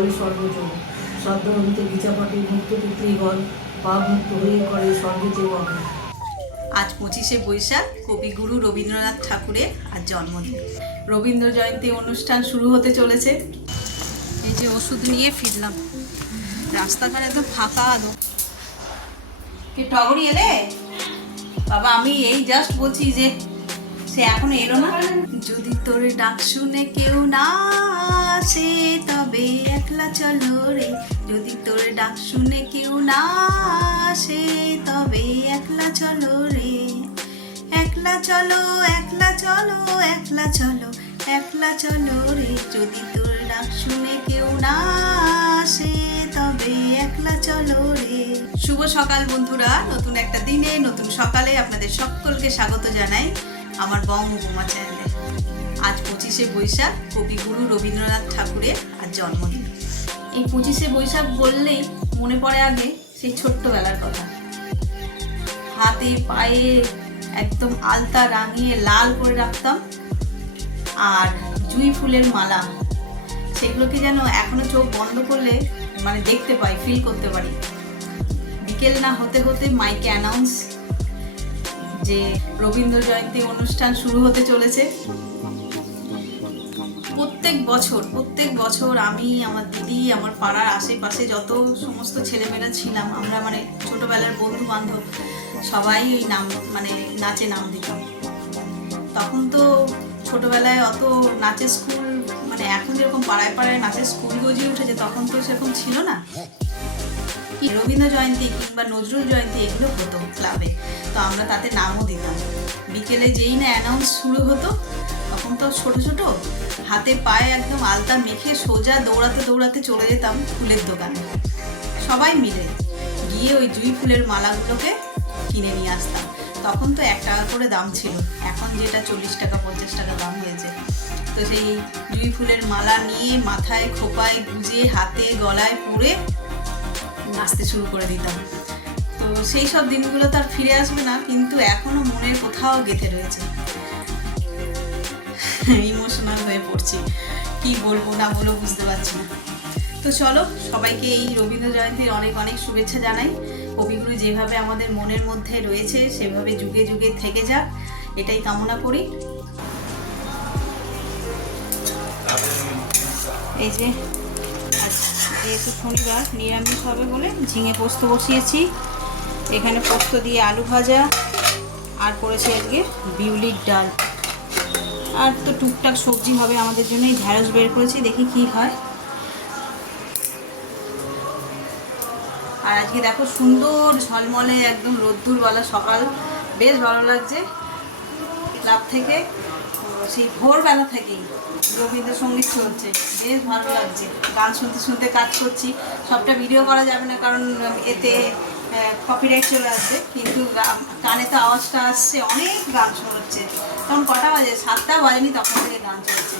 জলে সর্বজন সদ্য নদীতে বিচাপাটি মুক্ত পুত্রীগণ পাপ মুক্ত হয়ে করে স্বর্গে যে বহন। আজ 25শে বৈশাখ কবিগুরু রবীন্দ্রনাথ ঠাকুরের আজ জন্মদিন। রবীন্দ্র জয়ন্তী অনুষ্ঠান শুরু হতে চলেছে। এই যে ওষুধ নিয়ে ফিরলাম, রাস্তাঘাট একদম ফাঁকা। আদৌ কে টগরি এলে? বাবা আমি এই জাস্ট বলছি যে সে এখনো এলো না। যদি তোর ডাক শুনে কেউ না আসে তবে একলা চলো রে, যদি তোর ডাক শুনে কেউ না আসে তবে একলা চলো রে, একলা চলো একলা চলো একলা চলো একলা চলো রে, যদি তোর ডাক শুনে কেউ না আসে তবে একলা চলো রে। শুভ সকাল বন্ধুরা, নতুন একটা দিনে নতুন সকালে আপনাদের সকলকে স্বাগত জানাই আমার বঙ্গভূমা চ্যানেলে। আজ 25শে বৈশাখ কবিগুরু রবীন্দ্রনাথ ঠাকুরের আজ জন্মদিন। এই 25শে বৈশাখ বললেই মনে পড়ে আগে সেই ছোট্টবেলার কথা। হাতে পায়ে একদম আলতা রাঙিয়ে লাল করে রাখতাম, আর জুঁই ফুলের মালা, সেগুলোকে যেন এখনো চোখ বন্ধ করলে মানে দেখতে পাই, ফিল করতে পারি। বিকেল না হতে হতে মাইকে অ্যানাউন্স যে রবীন্দ্র জয়ন্তী অনুষ্ঠান শুরু হতে চলেছে। প্রত্যেক বছর আমি, আমার দিদি, আমার পাড়ার আশেপাশে যত সমস্ত ছেলেমেয়েরা ছিলাম, আমরা মানে ছোটবেলার বন্ধু বান্ধব সবাই ওই নাচে নাম দিতাম। তখন তো ছোটবেলায় অত নাচের স্কুল, মানে এখন যেরকম পাড়ায় পাড়ায় নাচের স্কুল গজিয়ে উঠেছে, তখন তো সেরকম ছিল না। কি রবীন্দ্র জয়ন্তী কিংবা নজরুল জয়ন্তী এগুলো হতো ক্লাবে, তো আমরা তাতে নামও দিতাম। বিকেলে যেই না অ্যানাউন্স শুরু হতো, তখন তো ছোট ছোট হাতে পায়ে একদম আলতা মেখে সোজা দৌড়াতে দৌড়াতে চলে যেতাম ফুলের দোকানে। সবাই মিলে গিয়ে ওই জুঁই ফুলের মালাগুলোকে কিনে নিয়ে আসতাম। তখন তো 1 টাকা করে দাম ছিল, এখন যেটা 40 টাকা 50 টাকা দাম হয়েছে। তো সেই জুঁই ফুলের মালা নিয়ে মাথায় খোপায় গুজে হাতে গলায় পরে নাচতে শুরু করে দিতাম। তো সেই সব দিনগুলো তো আর ফিরে আসবে না, কিন্তু এখনো মনের কোথাও গেঁথে রয়েছে। ইমোশনাল হয়ে পড়ছি, কি বলবো না বলবো বুঝতে পারছি না। তো চলো, সবাইকে এই রবীন্দ্র জয়ন্তীর অনেক অনেক শুভেচ্ছা জানাই। কবিগুরু যেভাবে আমাদের মনের মধ্যে রয়েছে সেভাবে যুগে যুগে থেকে যাক, এটাই কামনা করি। এই যে আজ যেহেতু শনিবার নিরামিষ হবে বলে ঝিঙে পোস্ত বসিয়েছি। এখানে পোস্ত দিয়ে আলু ভাজা, আর করেছি আজকে বিউলির ডাল, আর তো টুকটাক সবজি হবে আমাদের জন্য। এই ঢ্যাঁড়স বের করেছি, দেখি কি হয়। আর আজকে দেখো সুন্দর ঝলমলে একদম রোদ্দুরওয়ালা সকাল, বেশ ভালো লাগছে। ক্লাব থেকে সেই ভোরবেলা থেকেই রবীন্দ্রসঙ্গীত চলছে, বেশ ভালো লাগছে। গান শুনতে শুনতে কাজ করছি। সবটা ভিডিও করা যাবে না, কারণ এতে কপিরাইট চলে আসবে, কিন্তু কানে তো আওয়াজটা আসছে, অনেক গান শোনাচ্ছে। তখন কটা বাজে? 7টা বাজেনি, তখন থেকে গান চলছে।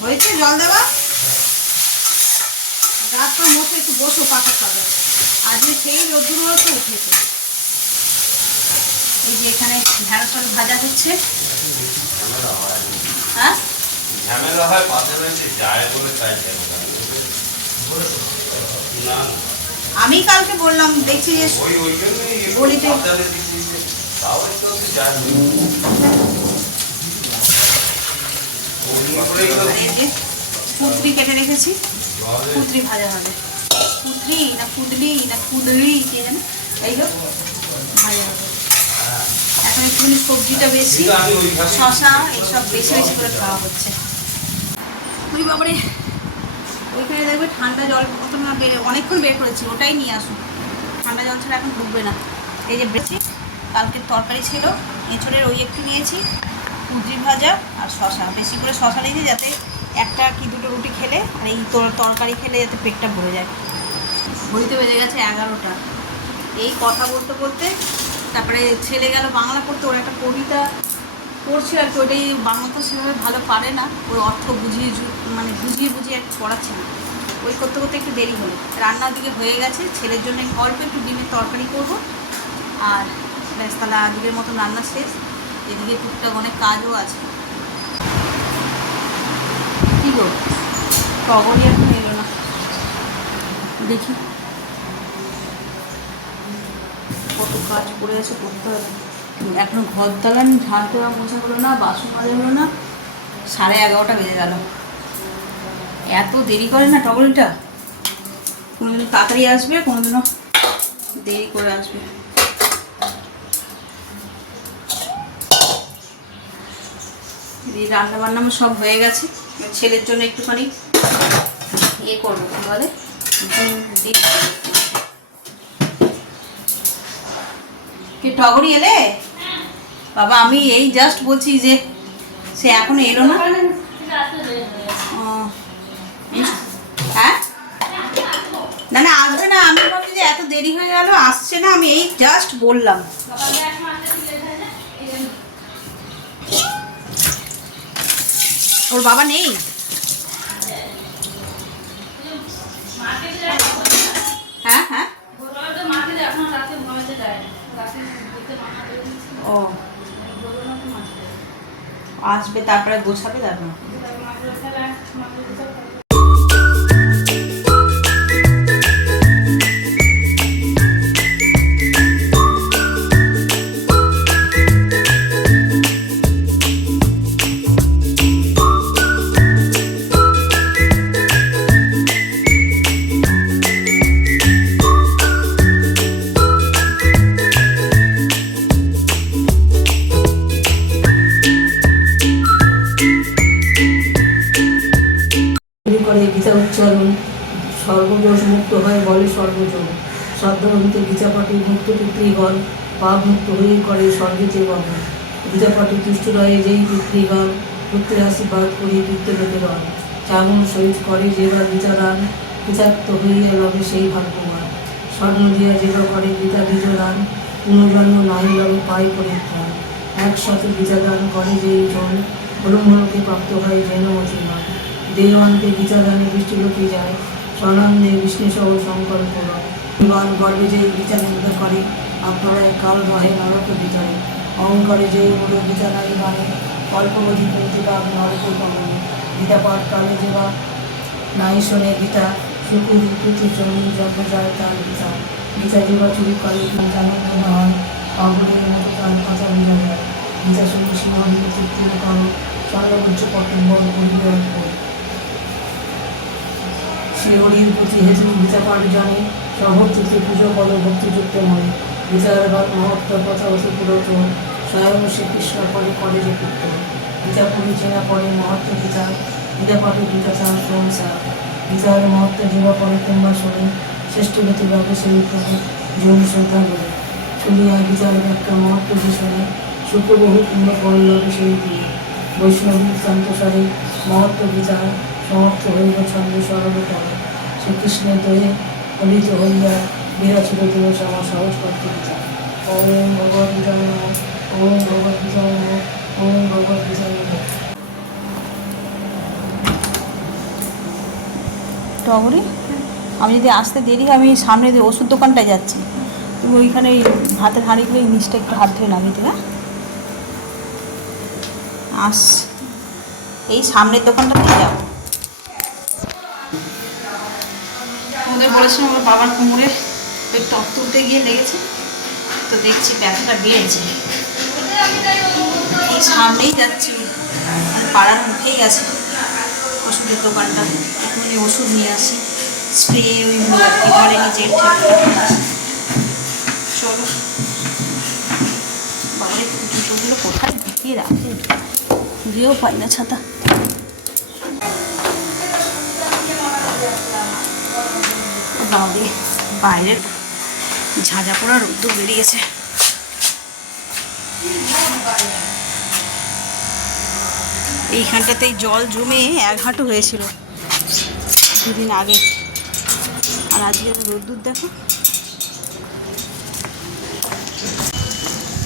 হয়েছে জল দেওয়া? রাতটা মতো একটু বসো, পাকা খাবে। আজকে সেই রোদ্দুরও তো উঠেছে। এই যে এখানে ঢ্যাঁড়স ভাজা হচ্ছে। হ্যাঁ, আমি কালকে বললাম, দেখছি যে গলিতে পুঁতরি কেটে রেখেছি, পুঁতরি ভাজা হবে। পুঁতরি না পুদলি না কুদলি কে জানে, এইগুলো ভাজা হবে। এখন একটুখানি সবজিটা বেশি, শশা এইসব বেশি বেশি করে খাওয়া হচ্ছে। ওই বাবারে, ওইখানে দেখবে ঠান্ডা জল মতো না অনেকক্ষণ বের করেছি, ওটাই নিয়ে আসুন। ঠান্ডা জল ছাড়া এখন ঢুকবে না। এই যে বেশি কালকের তরকারি ছিল, এঁচড়ের ওই একটু নিয়েছি, কুদরি ভাজা আর শশা। বেশি করে শশা নিয়েছি যাতে একটা কি দুটো রুটি খেলে আর এই তরকারি খেলে যাতে পেটটা ভরে যায়। ঘড়িতে বেজে গেছে 11টা। এই কথা বলতে বলতে তারপরে ছেলে গেল বাংলা পড়তে, ওর একটা কবিতা পড়ছিল আর কি। ওইটাই বাংলা তো সেভাবে ভালো পারে না, ওর অর্থ বুঝিয়ে বুঝিয়ে একটু পড়াচ্ছে না। ওই করতে করতে একটু দেরি হলো। রান্নার দিকে হয়ে গেছে, ছেলের জন্য অল্প একটু ডিমের তরকারি করব, আর ব্যাস তাহলে আজকের মতো রান্না শেষ। এদিকে টুকটাক অনেক কাজও আছে। কী গো, টগরই এখন এলো না, দেখি কত কাজ পড়ে আছে, করতে হবে এখনো। ঘর দালান ঝাড় দেওয়া মোছা হলো না, বাসন মাজা হলো না, 11:30 বেজে গেল। এত দেরি করে না টগরিটা, কোনোদিনও তাড়াতাড়ি আসবে, কোনোদিনও দেরি করে আসবে। এই রান্না বান্না আমার সব হয়ে গেছে। ছেলের জন্য একটুখানি ইয়ে করবো, কি বলে, কে টগরি এলে? বাবা আমি এই জাস্ট বলছি যে সে এখনো এলো না। হ্যাঁ না না আসবে না, আমি ভাবছি যে এত দেরি হয়ে গেল আসছে না, আমি এই জাস্ট বললাম। ওর বাবা নেই? হ্যাঁ হ্যাঁ ও আসবে, তারপরে গোছাবে, তারপর করে গীতা উচ্চারণ, সর্বদোষ মুক্ত হয় বলে সর্বজন। শ্রদ্ধাবন্তে গীতাপাঠী মুক্ত পিতৃগণ, পাপ মুক্ত হয়ে করে স্বর্গেতে গমন। গীতাপাঠী তুষ্ট রয়ে যেই পিতৃগণ, পুত্রের আশীর্বাদ করিয়ে পিতৃলোকে রন। চামন শহীদ করে যেবা গীতাদান, কৃতার্থ হইয়া লবে সেই ভাগ্যবান। স্বর্ণ দিয়া যেবা করে গীতা বীজদান, পুনর্জন্ম নাই লবে পাই পরিত্রাণ। একসাথে গীতাদান করে যেই জন, ব্রহ্মলোকে প্রাপ্ত হয় যেন অচিমান। দেওয়ানকে গীতাদানে বৃষ্টিলোকে যায়, স্বনান্দে বিষ্ণু সহ সংকল্প রয়। বিমান গর্বে যে গীতা নিন্দা করে, আপনারা কাল রহে নরক ভিতরে। অহংকারে যে মূল গীতা নাই মানে, অল্পবধি প্রতিবাদ নরক গমন। গীতা পাঠ কালে যেবা নাই শোনে গীতা, শুকুর প্রতি জমি জন্ম যায় তার গীতা। গীতা যেবা চুরি করে জানন্দ হয়, অবরের মতো তার কথা বোঝা যায়। গীতা শুনে সিংহীর তৃপ্তির করো, সর্বোচ্চ পটম্বর করিবে অর্পণ। শ্রীহরির প্রতি হেতু গীতা পাঠ জানে, সহভক্তিতে পুজো করো ভক্তিযুক্ত মনে। গীতার মহত্ব কথা অতি পুরাতন, স্বয়ং শ্রীকৃষ্ণ করে করে যে কীর্তন। গীতা পড়ি চেনা পড়ে মহত্ব গীতা, গীতা পাঠে গীতা চার সংসার। গীতার মহত্ব যেবা পড়ে কিংবা শোনে, শ্রেষ্ঠ গতি ভাবে সেই প্রভু জীবন শ্রদ্ধা করে। শুনিয়া গীতার ব্যাখ্যা মহত্ব যে শোনে, সুখবহু কিংবা পড়লবে সেই দিয়ে। বৈষ্ণবী তন্ত্রসারে মহত্ব গীতা, সমর্থ হইল ছন্দে সরল করে। শ্রীকৃষ্ণের দয়ে ফলিত হইয়া বিরাচিত দিবস আমার সহজ করতে গীতা। ওম ভগবদ গীতায় নমঃ, ওম ভগবদ গীতায় নমঃ, ওম ভগবদ গীতায় নমঃ। টগরি আমি যদি আসতে দেরি হয়, আমি সামনে দিয়ে ওষুধ দোকানটায় যাচ্ছি, তুমি ওইখানে ওই ভাতের হাঁড়িগুলো এই নিচটা একটু হাত ধুয়ে নামিয়ে দেবে। আস এই সামনের দোকানটাতে যাবো। ওদের বলেছিলাম আমার বাবার কোমরে ওই টপ তুলতে গিয়ে লেগেছে, তো দেখছি ব্যথাটা বেড়েছে। এই সামনেই যাচ্ছি, পাড়ার মুখেই আছে ওষুধের দোকানটা। এখনই ওষুধ নিয়ে আসি, স্প্রে ওই ঘরে নিজের। চলো বাবার জুতোগুলো কোথায় ঢুকিয়ে রাখে, খুঁজেও পাই না ছাতা। বাইরের ঝাঁঝা পোড়া রোদ্দুর বেরিয়েছে। এইখানটাতেই জল জমে এক হাঁটু হয়েছিল দুদিন আগে, আর আজকে রোদ্দুর দেখো।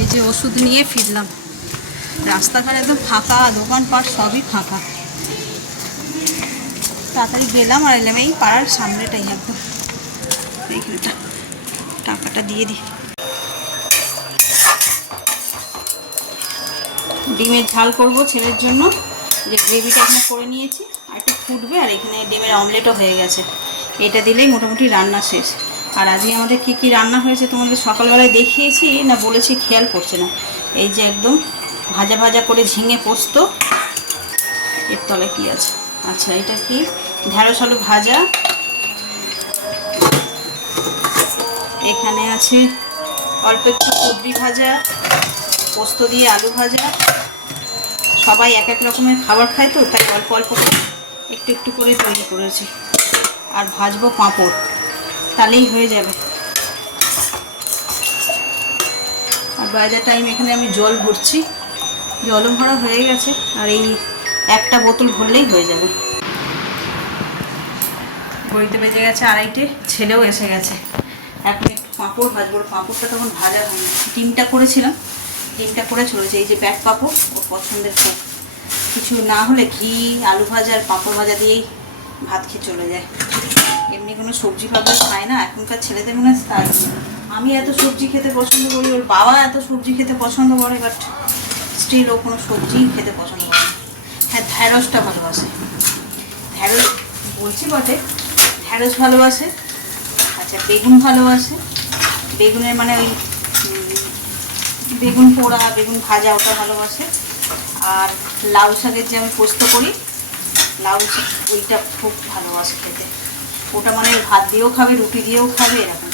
এই যে ওষুধ নিয়ে ফিরলাম, রাস্তাঘাট একদম ফাঁকা, দোকানপাট সবই ফাঁকা। তাড়াতাড়ি গেলাম আর এলাম, এই পাড়ার সামনেটাই একদম। এইখানটা টাকাটা দিয়ে দিই। ডিমের ঝাল করব ছেলের জন্য, যে গ্রেভিটা এখানে করে নিয়েছি, আর একটু ফুটবে, আর এখানে ডিমের অমলেটও হয়ে গেছে। এটা দিলেই মোটামুটি রান্না শেষ। আর আজকে আমাদের কি কি রান্না হয়েছে তোমাদের সকালবেলায় দেখিয়েছি না বলেছি খেয়াল করছে না। এই যে একদম ভাজা ভাজা করে ঝিঙে পোস্ত। এর তলে কি আছে? আচ্ছা, এটা কি? ঢেঁড়স আলু ভাজা। এখানে আছে অল্প একটু কুদরি ভাজা, পোস্ত দিয়ে আলু ভাজা। সবাই এক এক রকমের খাবার খায় তো, তাই অল্প অল্প করে একটু একটু করে তৈরি করেছি। আর ভাজবো পাঁপড়, তাহলেই হয়ে যাবে। আর বাই দ্য টাইম এখানে আমি জল ভরছি, জলও ভরা হয়ে গেছে। আর এই একটা বোতল ভরলেই হয়ে যাবে। ঘড়িতে বেজে গেছে 2:30, ছেলেও এসে গেছে। এখন একটু পাঁপড় ভাজবো। পাঁপড়টা তখন ভাজা হয়নি, ডিমটা করেছিলাম, ডিমটা করে চলেছে। এই যে ব্যাট পাঁপড়, ওর পছন্দের খুব। কিছু না হলে ঘি, আলু ভাজা আর পাঁপড় ভাজা দিয়েই ভাত খেয়ে চলে যায়। এমনি কোনো সবজি পাবড়ি খায় না এখনকার ছেলেদের, মনে হয় তাই। আমি এত সবজি খেতে পছন্দ করি, ওর বাবা এত সবজি খেতে পছন্দ করে, বাট স্টিল ও কোনো সবজি খেতে পছন্দ করে না। হ্যাঁ, ঢ্যাঁড়সটা ভালোবাসে। ঢ্যাঁড়স বলছি বটে, ঢ্যাঁড়স ভালোবাসে। আচ্ছা, বেগুন ভালোবাসে। বেগুনের মানে ওই বেগুন পোড়া, বেগুন ভাজা, ওটা ভালোবাসে। আর লাউ শাকের যে আমি পোস্ত করি, লাউ শাক ওইটা খুব ভালোবাসে খেতে। ওটা মানে ভাত দিয়েও খাবে, রুটি দিয়েও খাবে, এরকম।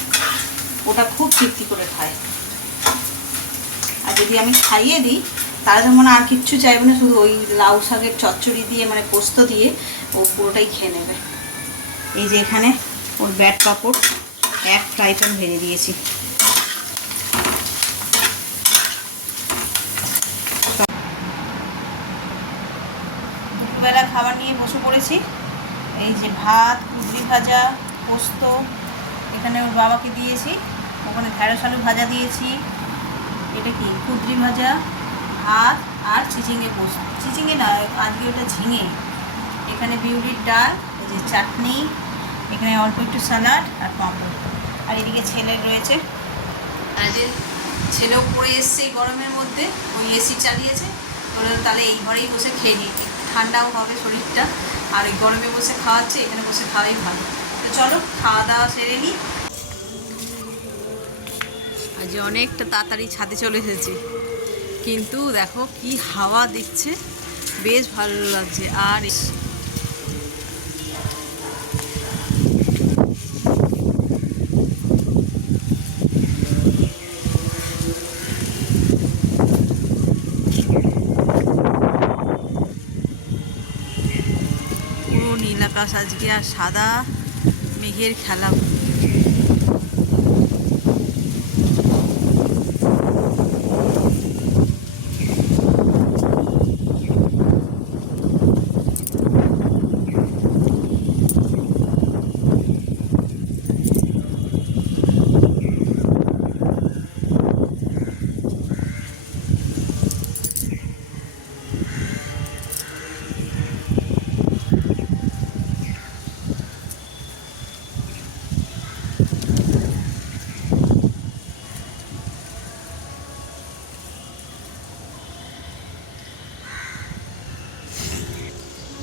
ওটা খুব তৃপ্তি করে খায়। আর যদি আমি খাইয়ে দিই তারা যেমন আর কিচ্ছু চাইবে না, শুধু ওই লাউ শাকের চচ্চড়ি দিয়ে মানে পোস্ত দিয়ে ও পুরোটাই খেয়ে নেবে। এই যে এখানে ওর ব্যাট পাঁপড় এক ফ্রাই প্যান ভেজে দিয়েছি। দুপুরবেলা খাবার নিয়ে বসে পড়েছি। এই যে ভাত, কুদরি ভাজা, পোস্ত, এখানে ওর বাবাকে দিয়েছি। ওখানে ঢেঁড়স আলু ভাজা দিয়েছি। এটা কি? কুদরি ভাজা, ভাত আর চিচিঙে পোস্ত। চিচিঙে না, আজকে ওটা ঝিঙে। এখানে বিউলির ডাল, এই যে চাটনি, এখানে অল্প একটু স্যালাড আর পাঁপড়। আর এদিকে ছেলে রয়েছে। আজের ছেলেও পড়ে এসছে এই গরমের মধ্যে, ওই এসি চালিয়েছে। ওরা তাহলে এই ঘরেই বসে খেয়ে নিই, ঠান্ডাও হবে শরীরটা। আর এই গরমে বসে খাওয়াচ্ছে, এখানে বসে খাওয়াই ভালো। তো চলো খাওয়া দাওয়া সেরে নিই। আজ অনেকটা তাড়াতাড়ি ছাদে চলে এসেছি, কিন্তু দেখো কি হাওয়া দিচ্ছে, বেশ ভালো লাগছে। আর পুরো নীল আকাশ আজকে, আর সাদা মেঘের খেলা।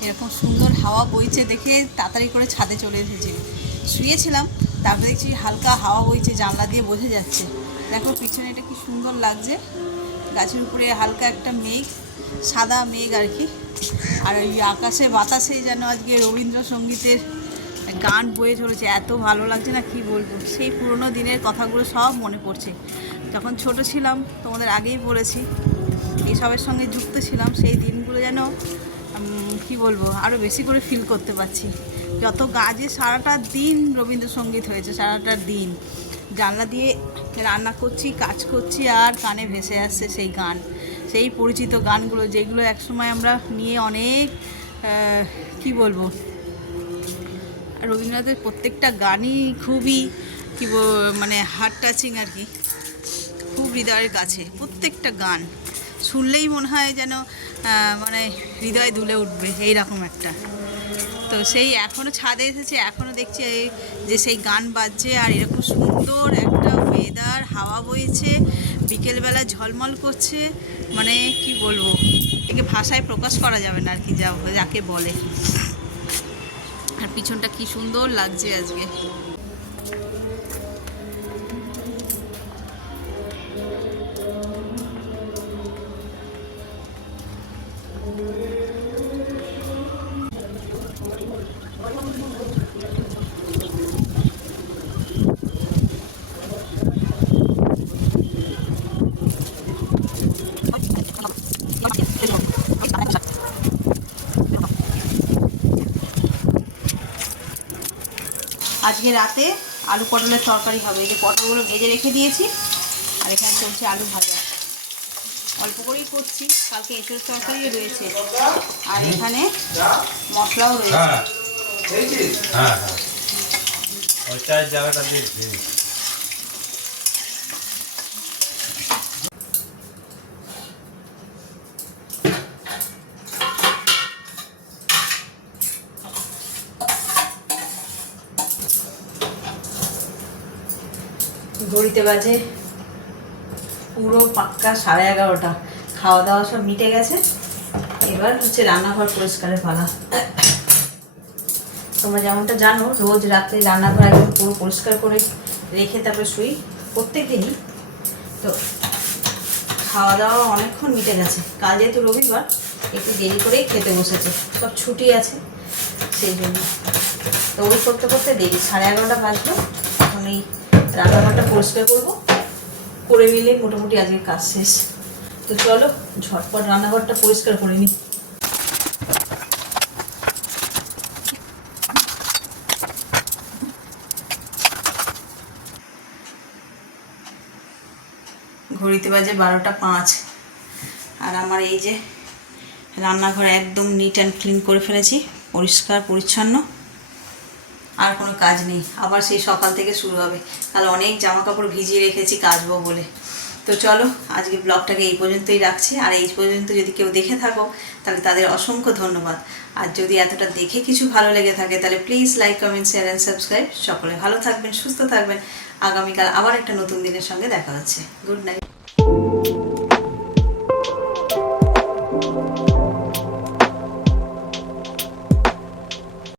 এরকম সুন্দর হাওয়া বইছে দেখে তাড়াতাড়ি করে ছাদে চলে এসেছি। শুয়েছিলাম, তারপরে দেখছি হালকা হাওয়া বইছে, জানলা দিয়ে বোঝা যাচ্ছে। দেখো পিছনে এটা কি সুন্দর লাগছে, গাছের উপরে হালকা একটা মেঘ, সাদা মেঘ আর কি। আর ওই আকাশে বাতাসে যেন আজকে রবীন্দ্রসঙ্গীতের গান বয়ে চলেছে। এত ভালো লাগছে না, কি বলবো। সেই পুরোনো দিনের কথাগুলো সব মনে পড়ছে। যখন ছোট ছিলাম, তোমাদের আগেই বলেছি, এইসবের সঙ্গে যুক্ত ছিলাম, সেই দিনগুলো যেন কি বলবো, আরও বেশি করে ফিল করতে পারছি। যত গাছে সারাটা দিন রবীন্দ্রসঙ্গীত হয়েছে, সারাটা দিন জানলা দিয়ে রান্না করছি, কাজ করছি, আর কানে ভেসে আসছে সেই গান, সেই পরিচিত গানগুলো, যেগুলো একসময় আমরা নিয়ে অনেক কি বলবো, রবীন্দ্রনাথের প্রত্যেকটা গানই খুবই মানে হার্ট টাচিং আর কি, খুব হৃদয়ের কাছে। প্রত্যেকটা গান শুনলেই মনে হয় যেন মানে হৃদয় দুলে উঠবে, এইরকম একটা। তো সেই এখনও ছাদে এসেছে, এখনও দেখছি যে সেই গান বাজছে। আর এরকম সুন্দর একটা ওয়েদার, হাওয়া বইছে, বিকেলবেলা ঝলমল করছে, মানে কি বলবো, একে ভাষায় প্রকাশ করা যাবে না আর কি, যাকে বলে। পিছনটা কি সুন্দর লাগছে আজকে। আজকে রাতে আলু পটলের তরকারি হবে। এই যে পটলগুলো ভেজে রেখে দিয়েছি, আর এখানে চলছে আলু ভাজা। অল্প করেই করছি, কালকে এঁচোড়ের তরকারিও রয়েছে, আর এখানে মশলাও রয়েছে। হ্যাঁ ওই চায়ের জায়গাটা দিয়ে ঘড়িতে বাজে পুরো পাক্কা 11:30। খাওয়া দাওয়া সব মিটে গেছে, এবার হচ্ছে রান্নাঘর পরিষ্কারের পালা। তোমরা যেমনটা জানো, রোজ রাত্রে রান্নাঘর একদম পুরো পরিষ্কার করে রেখে তারপরে শুই প্রত্যেক দিনই। তো খাওয়া দাওয়া অনেকক্ষণ মিটে গেছে। কাল যেহেতু রবিবার, একটু দেরি করেই খেতে বসেছে, সব ছুটি আছে সেই জন্য। তো ওই করতে করতে দেরি 11:30 বাজলো। এখন এই রান্নাঘরটা পরিষ্কার করবো, করে নিলে মোটামুটি আজকে কাজ শেষ। তো চলো ঝটপট রান্নাঘরটা পরিষ্কার করে নিই। ঘড়িতে বাজে 12:05, আর আমার এই যে রান্নাঘর একদম নিট অ্যান্ড ক্লিন করে ফেলেছি, পরিষ্কার পরিচ্ছন্ন। আর কোনো কাজ নেই, আবার সেই সকাল থেকে শুরু হবে। কাল অনেক জামা কাপড় ভিজিয়ে রেখেছি কাচবো বলে। তো চলো আজকে ব্লগটাকে এই পর্যন্তই রাখছি। আর এই পর্যন্ত যদি কেউ দেখে থাকো তাহলে তাদের অসংখ্য ধন্যবাদ। আর যদি এতটা দেখে কিছু ভালো লেগে থাকে তাহলে please like, comment, share and subscribe. সকলে ভালো থাকবেন, সুস্থ থাকবেন। আগামীকাল আবার একটা নতুন দিনের সঙ্গে দেখা হচ্ছে। Good night.